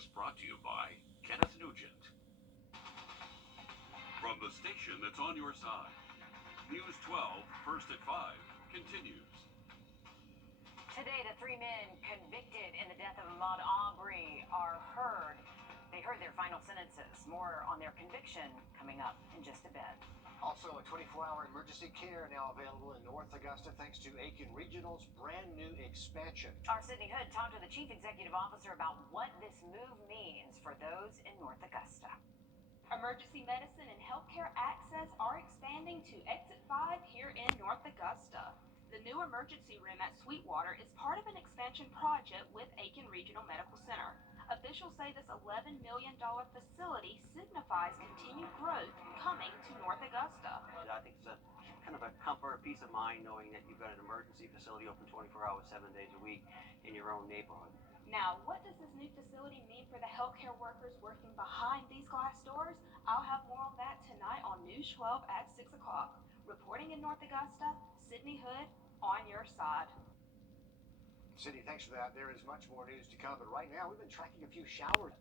is brought to you by Kenneth Nugent. From the station that's on your side, News 12, first at 5, continues. Today, the three men convicted in the death of Ahmaud Arbery are heard. They heard their final sentences. More on their conviction coming up in just a bit. Also, a 24-hour emergency care now available in North Augusta thanks to Aiken Regional's brand new expansion. Our Sydney Hood talked to the chief executive officer about what this move means for those in North Augusta. Emergency medicine and healthcare access are expanding to Exit 5 here in North Augusta. The new emergency room at Sweetwater is part of an expansion project with Aiken Regional Medical Center. Officials say this $11 million facility signifies continued growth coming to North Augusta. I think it's a kind of a comfort, a peace of mind knowing that you've got an emergency facility open 24 hours, 7 days a week in your own neighborhood. Now, what does this new facility mean for the healthcare workers working behind these glass doors? I'll have more on that tonight on News 12 at 6 o'clock. Reporting in North Augusta, Sydney Hood, on your side. Sydney, thanks for that. There is much more news to come, but right now we've been tracking a few showers.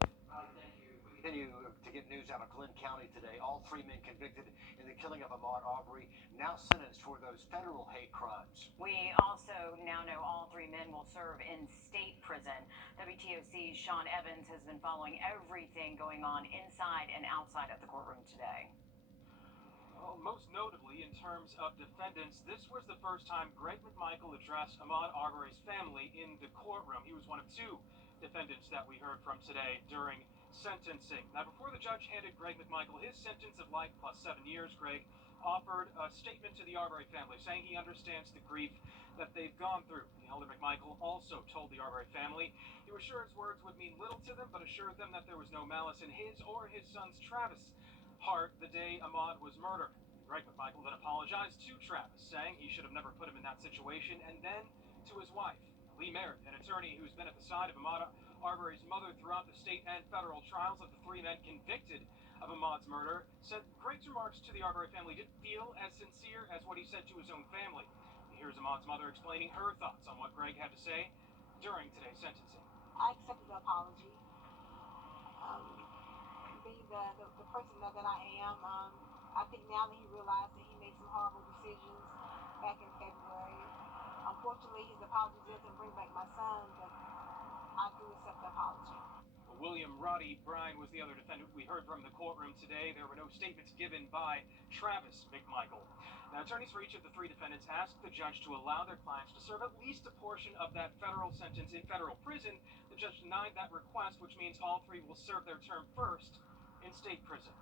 Thank you. We continue to get news out of Glynn County today. All three men convicted in the killing of Ahmaud Arbery, now sentenced for those federal hate crimes. We also now know all three men will serve in state prison. WTOC's Sean Evans has been following everything going on inside and outside of the courtroom today. Well, most notably, in terms of defendants, this was the first time Greg McMichael addressed Ahmaud Arbery's family in the courtroom. He was one of two defendants that we heard from today during sentencing. Now, before the judge handed Greg McMichael his sentence of life plus 7 years, Greg offered a statement to the Arbery family saying he understands the grief that they've gone through. The elder McMichael also told the Arbery family he was sure his words would mean little to them, but assured them that there was no malice in his or his son's Travis heart the day Ahmaud was murdered. Greg McMichael then apologized to Travis, saying he should have never put him in that situation, and then to his wife. Lee Merritt, an attorney who's been at the side of Ahmaud Arbery's mother throughout the state and federal trials of the three men convicted of Ahmaud's murder, said Greg's remarks to the Arbery family didn't feel as sincere as what he said to his own family. Here's Ahmaud's mother explaining her thoughts on what Greg had to say during today's sentencing. I accepted the apology. Being the person that I am, I think now that he realized that he made some horrible decisions back in February. Unfortunately, his apology doesn't bring back my son, but I do accept the apology. William Roddy Bryan was the other defendant we heard from in the courtroom today. There were no statements given by Travis McMichael. Now, attorneys for each of the three defendants asked the judge to allow their clients to serve at least a portion of that federal sentence in federal prison. The judge denied that request, which means all three will serve their term first in state prison.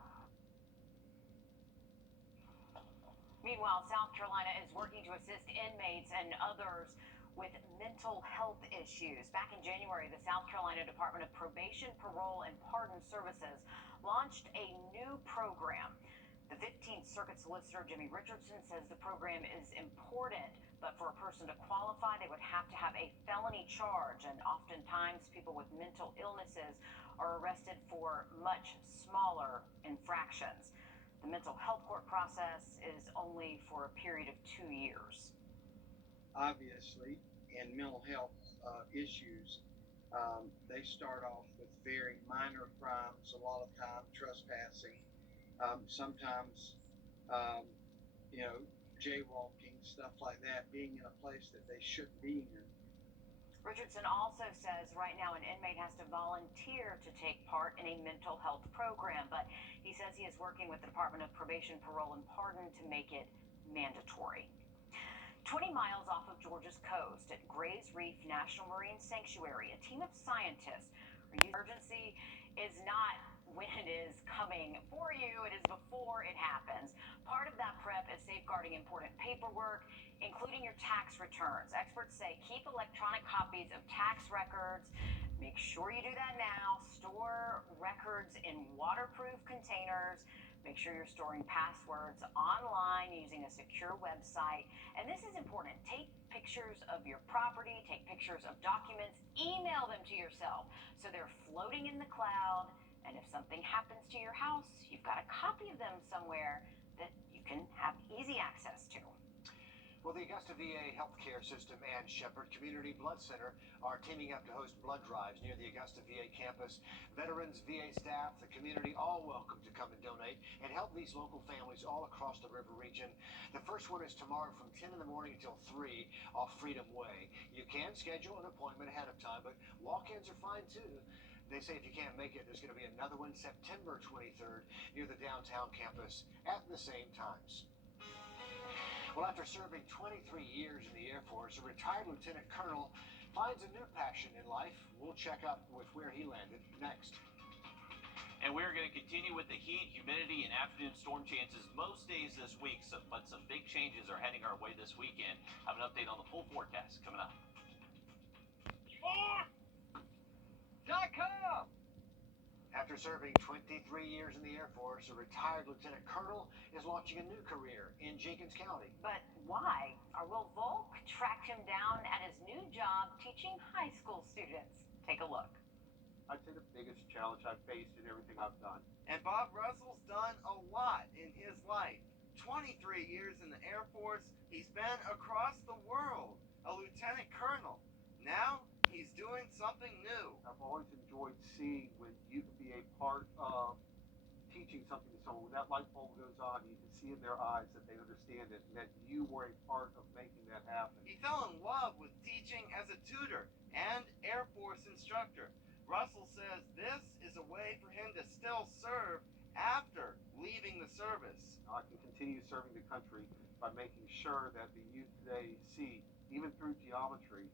Meanwhile, South Carolina is working to assist inmates and others with mental health issues. Back in January, the South Carolina Department of Probation, Parole, and Pardon Services launched a new program. The 15th Circuit Solicitor Jimmy Richardson says the program is important, but for a person to qualify, they would have to have a felony charge, and oftentimes people with mental illnesses are arrested for much smaller infractions. The mental health court process is only for a period of 2 years. Obviously, in mental health issues, they start off with very minor crimes, a lot of time trespassing, sometimes, jaywalking, stuff like that, being in a place that they shouldn't be in. Richardson also says right now an inmate has to volunteer to take part in a mental health program, but he says he is working with the Department of Probation, Parole, and Pardon to make it mandatory. 20 miles off of Georgia's coast at Grays Reef National Marine Sanctuary, a team of scientists are using urgency is not when it is coming for you, it is before it happens. Part of that prep is safeguarding important paperwork, including your tax returns. Experts say keep electronic copies of tax records. Make sure you do that now. Store records in waterproof containers. Make sure you're storing passwords online using a secure website. And this is important. Take pictures of your property, take pictures of documents, email them to yourself so they're floating in the cloud. And if something happens to your house, you've got a copy of them somewhere that you can have easy access to. Well, the Augusta VA Healthcare System and Shepherd Community Blood Center are teaming up to host blood drives near the Augusta VA campus. Veterans, VA staff, the community, all welcome to come and donate and help these local families all across the river region. The first one is tomorrow from 10 in the morning until 3 off Freedom Way. You can schedule an appointment ahead of time, but walk-ins are fine too. They say if you can't make it, there's going to be another one September 23rd near the downtown campus at the same times. Well, after serving 23 years in the Air Force, a retired lieutenant colonel finds a new passion in life. We'll check up with where he landed next. And we're going to continue with the heat, humidity, and afternoon storm chances most days this week. But some big changes are heading our way this weekend. I have an update on the full forecast coming up. More.com. After serving 23 years in the Air Force, a retired lieutenant colonel is launching a new career in Jenkins County. But why? Our Will Volk tracked him down at his new job teaching high school students. Take a look. I'd say the biggest challenge I've faced in everything I've done. And Bob Russell's done a lot in his life. 23 years in the Air Force, he's been across the world, a lieutenant colonel. Now, he's doing something new. I've always enjoyed seeing when you can be a part of teaching something to someone. When that light bulb goes on, you can see in their eyes that they understand it and that you were a part of making that happen. He fell in love with teaching as a tutor and Air Force instructor. Russell says this is a way for him to still serve after leaving the service. I can continue serving the country by making sure that the youth today see, even through geometry,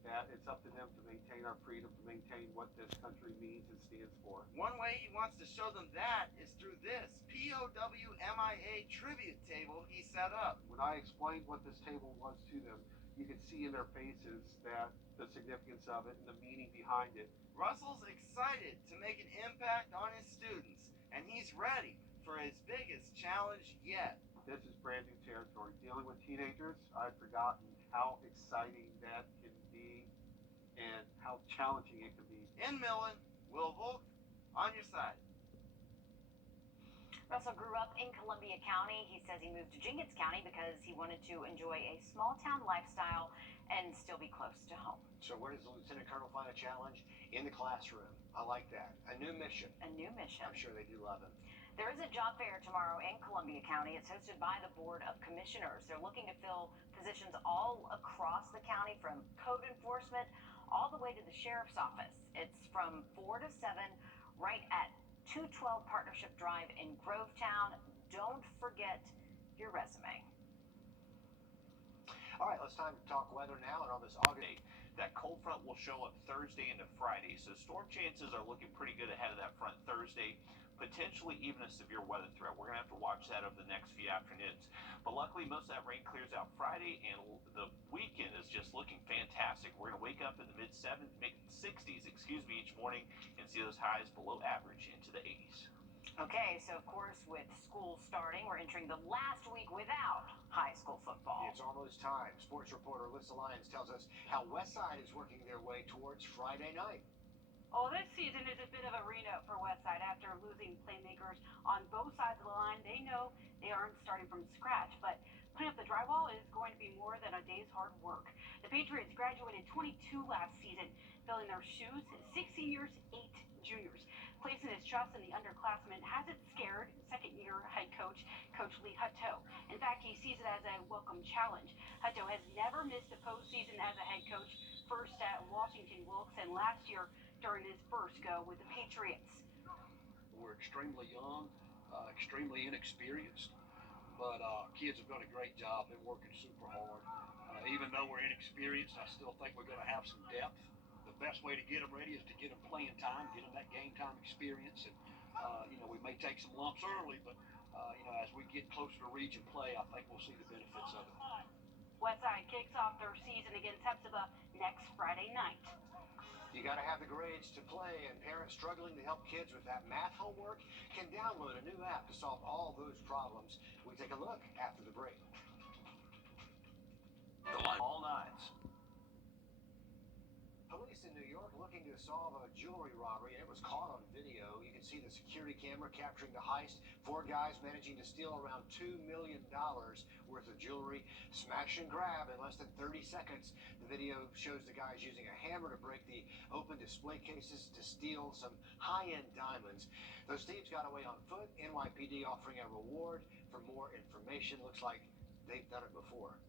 that it's up to them to maintain our freedom, to maintain what this country means and stands for. One way he wants to show them that is through this POWMIA tribute table he set up. When I explained what this table was to them, you could see in their faces that the significance of it and the meaning behind it. Russell's excited to make an impact on his students, and he's ready for his biggest challenge yet. This is brand new territory. Dealing with teenagers, I've forgotten how exciting that can be and how challenging it can be. In Millen, Will Volk, on your side. Russell grew up in Columbia County. He says he moved to Jenkins County because he wanted to enjoy a small town lifestyle and still be close to home. So where does the lieutenant colonel find a challenge? In the classroom. I like that. A new mission. A new mission. I'm sure they do love him. There is a job fair tomorrow in Columbia County. It's hosted by the Board of Commissioners. They're looking to fill positions all across the county, from code enforcement all the way to the sheriff's office. It's from 4 to 7 right at 212 Partnership Drive in Grovetown. Don't forget your resume. All right, it's time to talk weather now, and on this August. That cold front will show up Thursday into Friday, so storm chances are looking pretty good ahead of that front Thursday. Potentially even a severe weather threat. We're going to have to watch that over the next few afternoons. But luckily, most of that rain clears out Friday, and the weekend is just looking fantastic. We're going to wake up in the mid-60s, each morning, and see those highs below average into the 80s. Okay, so of course, with school starting, we're entering the last week without high school football. It's almost time. Sports reporter Alyssa Lyons tells us how Westside is working their way towards Friday night. Oh, this season is a bit of a reno for Westside after losing playmakers on both sides of the line. They know they aren't starting from scratch, but putting up the drywall is going to be more than a day's hard work. The Patriots graduated 22 last season, filling their shoes, 6 seniors, 8 juniors. Placing his trust in the underclassmen hasn't scared second-year head coach Lee Hutto. In fact, he sees it as a welcome challenge. Hutto has never missed a postseason as a head coach, first at Washington Wilkes and last year during his first go with the Patriots. We're extremely young, extremely inexperienced, but kids have done a great job. They're working super hard. Even though we're inexperienced, I still think we're going to have some depth. The best way to get them ready is to get them playing time, get them that game time experience. And, we may take some lumps early, but, as we get closer to region play, I think we'll see the benefits of it. Westside kicks off their season against Hepzibah next Friday night. You got to have the grades to play, and parents struggling to help kids with that math homework can download a new app to solve all those problems. We take a look after the break. All nights. Police in New York looking to solve a jewelry robbery, and it was caught on video. You can can see the security camera capturing the heist. 4 guys managing to steal around $2 million worth of jewelry. Smash and grab in less than 30 seconds. The video shows the guys using a hammer to break the open display cases to steal some high-end diamonds. Those thieves got away on foot. NYPD offering a reward for more information. Looks like they've done it before.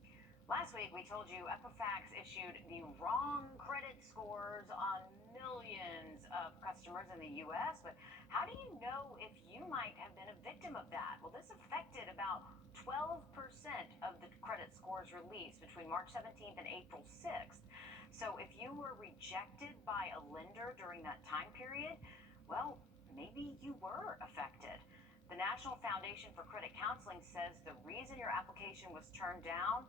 Last week, we told you Equifax issued the wrong credit scores on millions of customers in the U.S., but how do you know if you might have been a victim of that? Well, this affected about 12% of the credit scores released between March 17th and April 6th. So if you were rejected by a lender during that time period, well, maybe you were affected. The National Foundation for Credit Counseling says the reason your application was turned down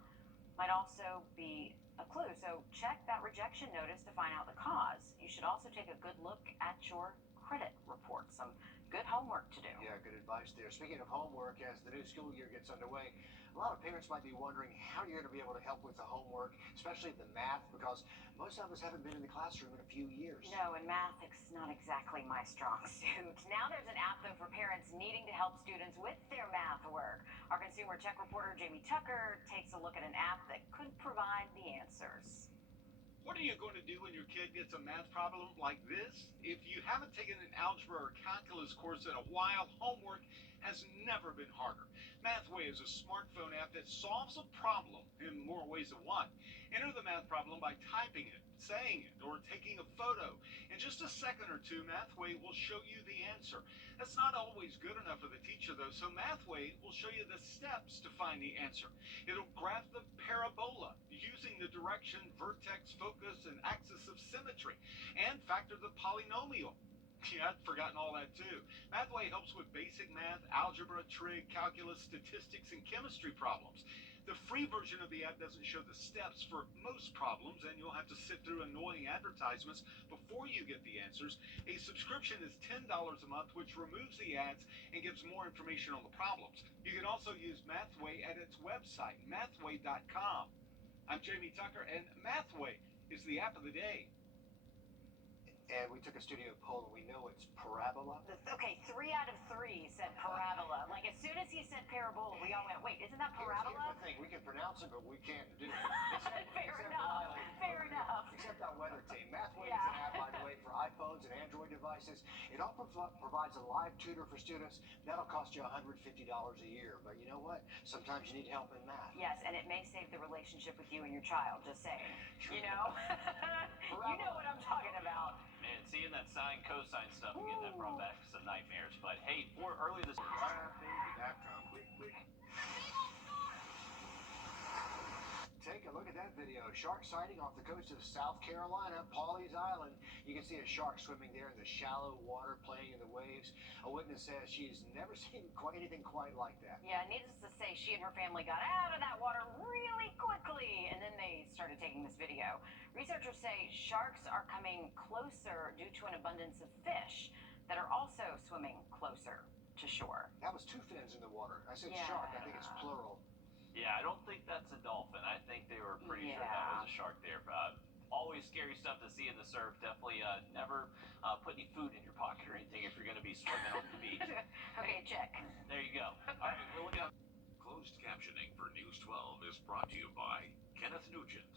might also be a clue. So check that rejection notice to find out the cause. You should also take a good look at your credit report. Some good homework to do. Yeah, good advice there. Speaking of homework, as the new school year gets underway, a lot of parents might be wondering how you're going to be able to help with the homework, especially the math, because most of us haven't been in the classroom in a few years. No, and math is not exactly my strong suit. Now there's an app, though, for parents needing to help students with their math work. Our Consumer Tech reporter, Jamie Tucker, takes a look at an app that could provide the answers. What are you going to do when your kid gets a math problem like this? If you haven't taken an algebra or calculus course in a while, homework has never been harder. Mathway is a smartphone app that solves a problem in more ways than one. Enter the math problem by typing it, saying it, or taking a photo. In just a second or two, Mathway will show you the answer. That's not always good enough for the teacher, though, so Mathway will show you the steps to find the answer. It'll graph the parabola using the direction, vertex, focus, and axis of symmetry, and factor the polynomial. Yeah, I'd forgotten all that too. Mathway helps with basic math, algebra, trig, calculus, statistics, and chemistry problems. The free version of the app doesn't show the steps for most problems, and you'll have to sit through annoying advertisements before you get the answers. A subscription is $10 a month, which removes the ads and gives more information on the problems. You can also use Mathway at its website, mathway.com. I'm Jamie Tucker, and Mathway is the app of the day. And we took a studio poll, and we know it's parabola. Okay, 3 out of 3 said parabola. Like, as soon as he said parabola, we all went, wait, isn't that parabola? Here's the thing, we can pronounce it, but we can't do it. Fair enough. Fair enough. Except our weather team. Mathway is an app, by the way, for iPhones and Android devices. It also provides a live tutor for students. That'll cost you $150 a year. But you know what? Sometimes you need help in math. Yes, and it may save the relationship with you and your child, just saying. You know? You know what I'm talking about. Man, seeing that sine cosine stuff and getting that brought back to some nightmares. But hey, for early this Take a look at that video. Shark sighting off the coast of South Carolina, Pawleys Island. You can see a shark swimming there in the shallow water, playing in the waves. A witness says she's never seen anything quite like that. Yeah, needless to say, she and her family got out of that water really quickly, and then they started taking this video. Researchers say sharks are coming closer due to an abundance of fish that are also swimming closer to shore. That was 2 fins in the water. I said Yeah. shark. I think it's plural. Yeah, I don't think that's a dolphin. I think they were pretty sure that was a shark there. Always scary stuff to see in the surf. Definitely never put any food in your pocket or anything if you're going to be swimming on the beach. Okay, check. There you go. All right, we're looking up. Closed captioning for News 12 is brought to you by Kenneth Nugent.